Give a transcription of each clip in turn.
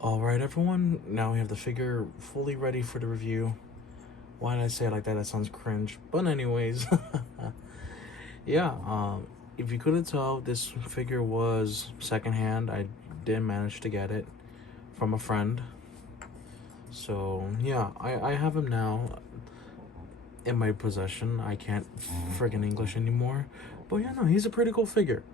Alright everyone, now we have the figure fully ready for the review. Why did I say it like that? That sounds cringe. But anyways, yeah, if you couldn't tell, this figure was secondhand. I did manage to get it from a friend. So yeah, I have him now in my possession. I can't friggin' English anymore. But yeah, no, he's a pretty cool figure.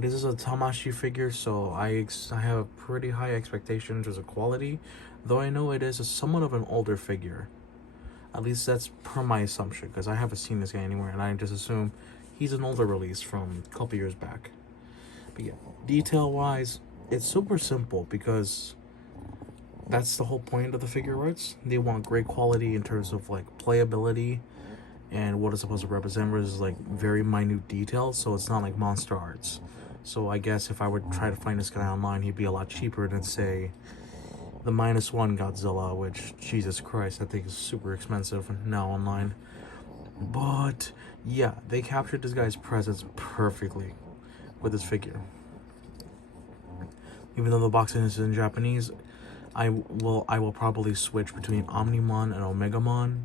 This is a Tamashi figure, so I have pretty high expectations as a quality, though I know it is somewhat of an older figure. At least that's per my assumption, because I haven't seen this guy anywhere, and I just assume he's an older release from a couple years back. But yeah, detail-wise, it's super simple, because that's the whole point of the figure arts. They want great quality in terms of like playability, and what it's supposed to represent is like very minute details, so it's not like monster arts. So I guess if I would try to find this guy online, he'd be a lot cheaper than, say, the -1 Godzilla, which, Jesus Christ, I think is super expensive now online. But yeah, they captured this guy's presence perfectly with this figure. Even though the boxing is in Japanese, I will probably switch between Omnimon and Omegamon.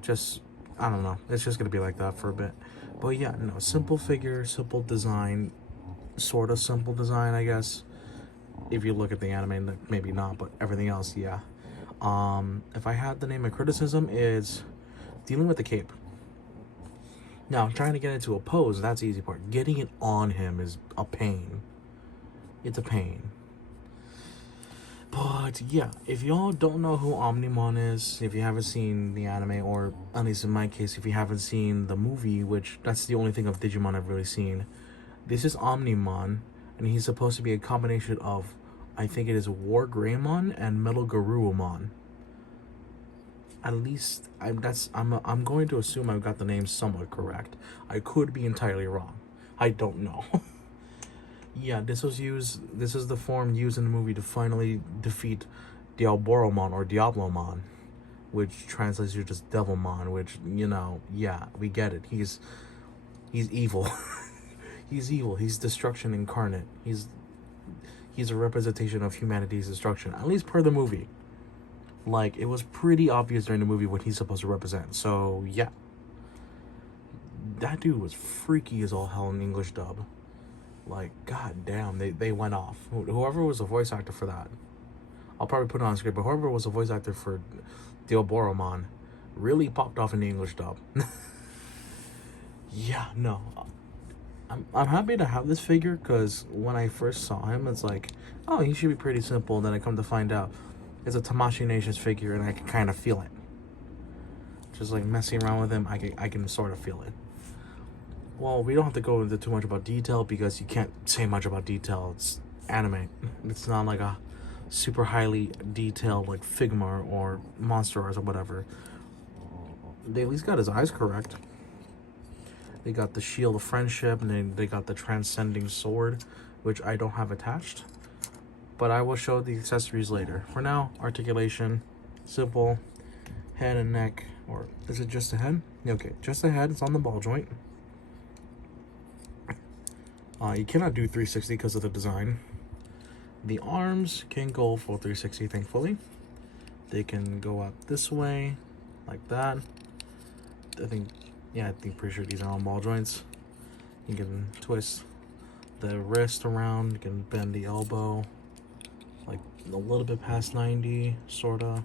Just, I don't know, it's just gonna be like that for a bit. But yeah, no, simple figure, simple design, sort of simple design, I guess. If you look at the anime, maybe not, but everything else, yeah. If I had to name a criticism, is dealing with the cape. Now, trying to get into a pose, that's the easy part. Getting it on him is a pain. It's a pain. But yeah, if y'all don't know who Omnimon is, if you haven't seen the anime, or at least in my case, if you haven't seen the movie, which that's the only thing of Digimon I've really seen, this is Omnimon, and he's supposed to be a combination of, I think it is War Greymon and Metal Garurumon. At least I'm going to assume I've got the name somewhat correct. I could be entirely wrong. I don't know. Yeah, this is the form used in the movie to finally defeat Diaboromon or Diablomon, which translates to just Devilmon, which, you know, yeah, we get it. He's evil. He's evil. He's destruction incarnate. He's a representation of humanity's destruction, at least per the movie. Like, it was pretty obvious during the movie what he's supposed to represent. So yeah, that dude was freaky as all hell in English dub. Like, god damn, they went off. Whoever was the voice actor for that, I'll probably put it on screen, but whoever was the voice actor for Diaboromon really popped off in the English dub. Yeah, no, I'm happy to have this figure, because when I first saw him, it's like, oh, he should be pretty simple. Then I come to find out it's a Tamashii Nations figure, and I can kind of feel it. Just like messing around with him, I can sort of feel it. Well, we don't have to go into too much about detail, because you can't say much about detail. It's anime. It's not like a super highly detailed like Figma or Monster Arts or whatever. They at least got his eyes correct. They got the Shield of Friendship, and they got the Transcending Sword, which I don't have attached. But I will show the accessories later. For now, articulation, simple, head and neck, or is it just the head? Okay, just the head. It's on the ball joint. You cannot do 360 because of the design. The arms can go full 360, thankfully. They can go out this way, like that. I think pretty sure these are on ball joints. You can twist the wrist around, you can bend the elbow, like a little bit past 90, sorta.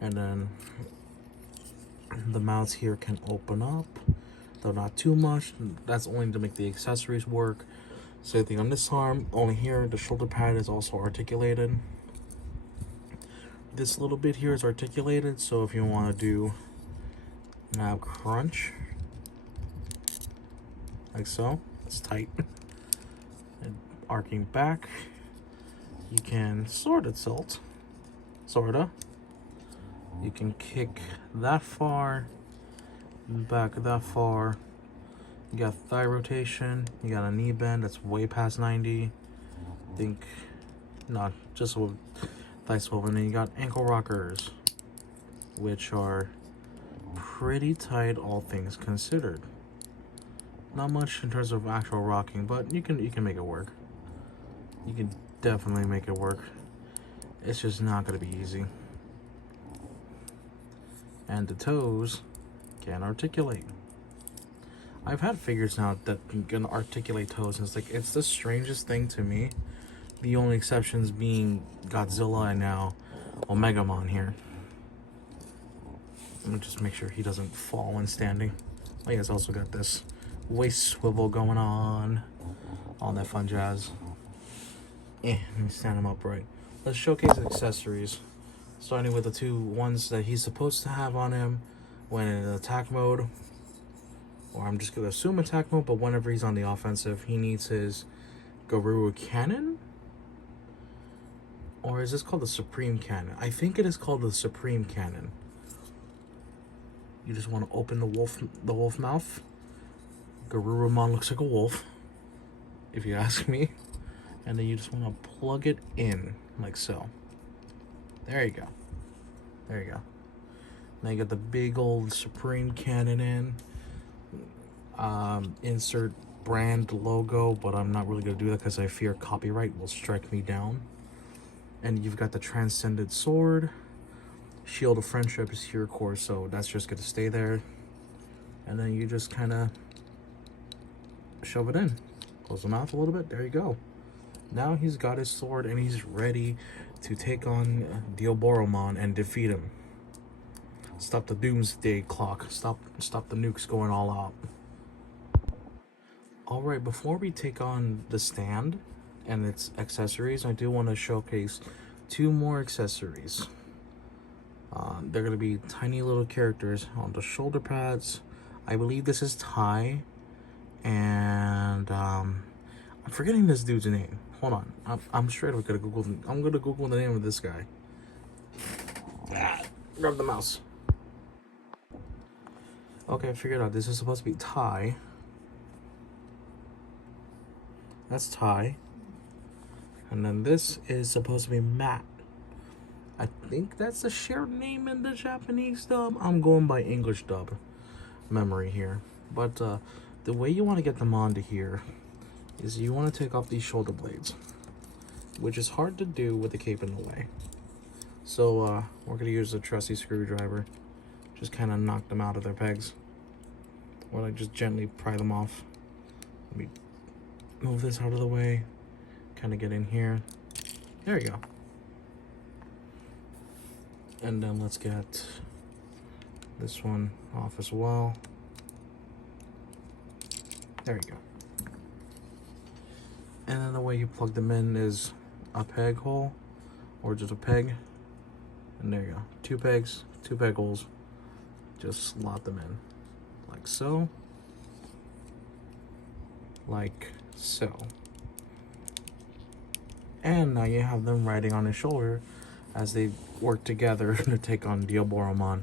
And then the mouths here can open up, though not too much. That's only to make the accessories work. Same thing on this arm. Only here, the shoulder pad is also articulated. This little bit here is articulated, so if you want to do ab crunch, like so, it's tight. And arcing back, you can sort of tilt, sorta. You can kick that far, back that far. You got thigh rotation, you got a knee bend that's way past 90. I think, not just with thigh swivel. And then you got ankle rockers, which are pretty tight, all things considered. Not much in terms of actual rocking, but you can make it work. You can definitely make it work. It's just not gonna be easy. And the toes can't articulate. I've had figures now that can articulate toes, and it's the strangest thing to me. The only exceptions being Godzilla and now Omegamon here. Let me just make sure he doesn't fall when standing. Oh, he has also got this waist swivel going on. All that fun jazz. Let me stand him upright. Let's showcase accessories. Starting with the two ones that he's supposed to have on him when in attack mode. Or I'm just going to assume attack mode, but whenever he's on the offensive, he needs his Garuru Cannon? Or is this called the Supreme Cannon? I think it is called the Supreme Cannon. You just want to open the wolf mouth. Garurumon looks like a wolf, if you ask me. And then you just want to plug it in, like so. There you go. There you go. Now you got the big old Supreme Cannon in. Insert brand logo, but I'm not really going to do that because I fear copyright will strike me down. And you've got the Transcendent Sword. Shield of Friendship is here, of course, so that's just going to stay there. And then you just kind of shove it in. Close the mouth a little bit. There you go. Now he's got his sword and he's ready to take on Diaboromon and defeat him. Stop the doomsday clock. Stop the nukes going all out. Alright, before we take on the stand and its accessories, I do want to showcase two more accessories. They're going to be tiny little characters on the shoulder pads. I believe this is Ty. And I'm forgetting this dude's name. Hold on. I'm straight up going to Google. I'm going to Google the name of this guy. Grab the mouse. Okay, I figured out. This is supposed to be Ty. That's Ty. And then this is supposed to be Matt. I think that's the shared name in the Japanese dub. I'm going by English dub memory here. But the way you want to get them onto here is you want to take off these shoulder blades, which is hard to do with the cape in the way. So we're going to use a trusty screwdriver. Just kind of knock them out of their pegs. Or like just gently pry them off. Let me move this out of the way. Kind of get in here. There you go. And then let's get this one off as well. There you go. And then the way you plug them in is a peg hole or just a peg. And there you go. 2 pegs, 2 peg holes. Just slot them in like so. Like so. And now you have them riding on his shoulder as they work together to take on Diaboromon.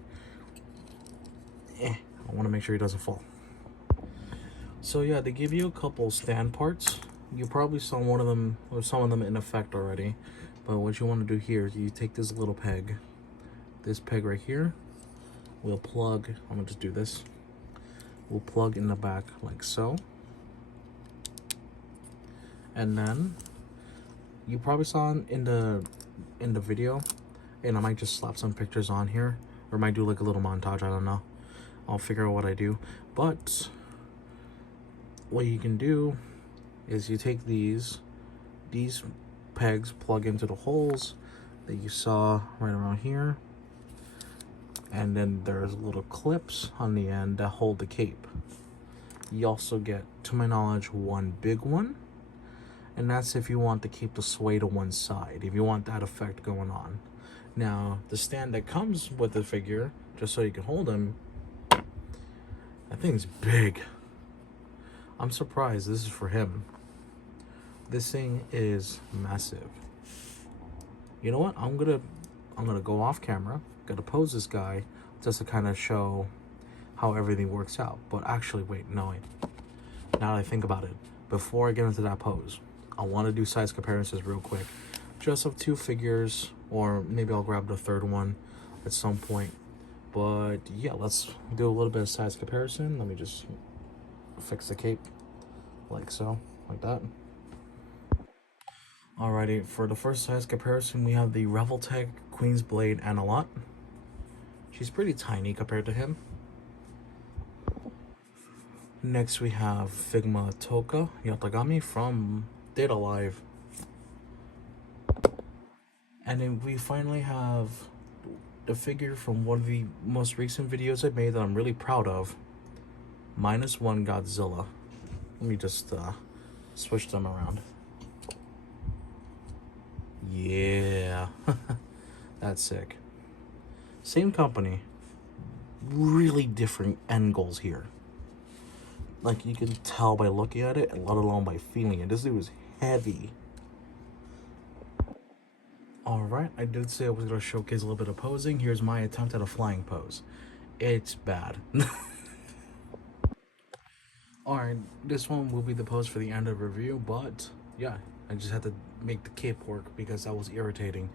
I want to make sure he doesn't fall. So yeah, they give you a couple stand parts. You probably saw one of them or some of them in effect already. But what you want to do here is you take this little peg. This peg right here. We'll plug, I'm going to just do this. We'll plug in the back like so. And then you probably saw in the video, and I might just slap some pictures on here, or might do like a little montage, I don't know. I'll figure out what I do. But what you can do is you take these pegs, plug into the holes that you saw right around here, and then there's little clips on the end that hold the cape. You also get, to my knowledge, one big one. And that's if you want the cape to sway to one side, if you want that effect going on. Now, the stand that comes with the figure, just so you can hold him, that thing's big. I'm surprised this is for him. This thing is massive. You know what? I'm gonna go off camera, gotta pose this guy just to kind of show how everything works out. But actually, wait, no, wait. Now that I think about it, before I get into that pose, I want to do size comparisons real quick, just of 2 figures, or maybe I'll grab the third one at some point. But yeah, let's do a little bit of size comparison. Let me just fix the cape like so, like that. Alrighty, for the first size comparison, we have the Revoltech Queen's Blade Analot. She's pretty tiny compared to him. Next, we have Figma Toka Yatagami from Data Live. And then we finally have the figure from one of the most recent videos I made that I'm really proud of, -1 Godzilla. Let me just switch them around. Yeah, that's sick. Same company, really different end goals here. Like, you can tell by looking at it, let alone by feeling it. This dude is heavy. Alright, I did say I was going to showcase a little bit of posing. Here's my attempt at a flying pose. It's bad. Alright, this one will be the pose for the end of the review, but yeah, I just had to make the cape work because that was irritating.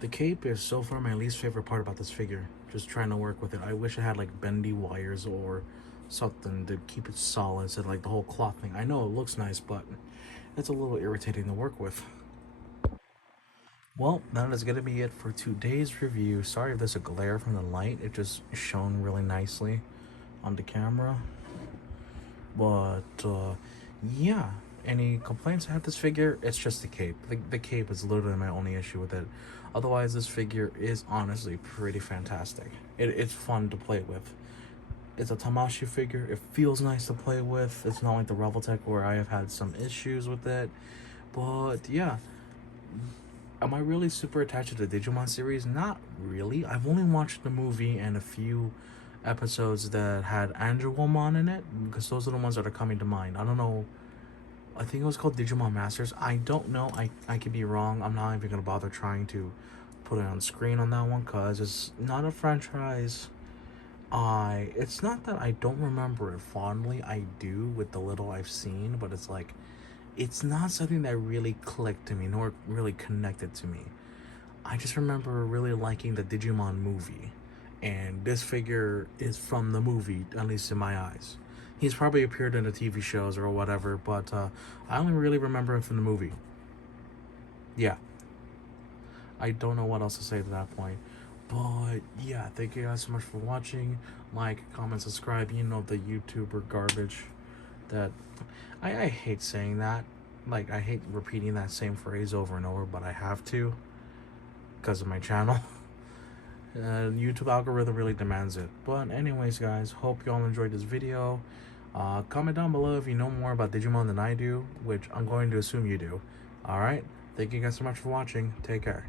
The cape is so far my least favorite part about this figure. Just trying to work with it. I wish I had like bendy wires or something to keep it solid instead of like the whole cloth thing. I know it looks nice, but it's a little irritating to work with. Well, that is going to be it for today's review. Sorry if there's a glare from the light. It just shone really nicely on the camera. But, yeah. Any complaints I have this figure? It's just the cape. The cape is literally my only issue with it. Otherwise, this figure is honestly pretty fantastic. It's fun to play with. It's a Tamashii figure. It feels nice to play with. It's not like the Revoltech where I have had some issues with it. But, yeah. Am I really super attached to the Digimon series? Not really. I've only watched the movie and a few episodes that had Andrewomon in it, because those are the ones that are coming to mind. I don't know. I think it was called Digimon Masters. I don't know. I could be wrong. I'm not even going to bother trying to put it on screen on that one because it's not a franchise. It's not that I don't remember it fondly. I do with the little I've seen, but it's like, it's not something that really clicked to me, nor really connected to me. I just remember really liking the Digimon movie. And this figure is from the movie, at least in my eyes. He's probably appeared in the TV shows or whatever, but I only really remember him from the movie. Yeah. I don't know what else to say to that point. But yeah, thank you guys so much for watching. Like, comment, subscribe. You know, the YouTuber garbage that I hate saying that. Like, I hate repeating that same phrase over and over, but I have to because of my channel. YouTube algorithm really demands it. But anyways, guys, hope y'all enjoyed this video. Comment down below if you know more about Digimon than I do, which I'm going to assume you do. Alright, thank you guys so much for watching. Take care.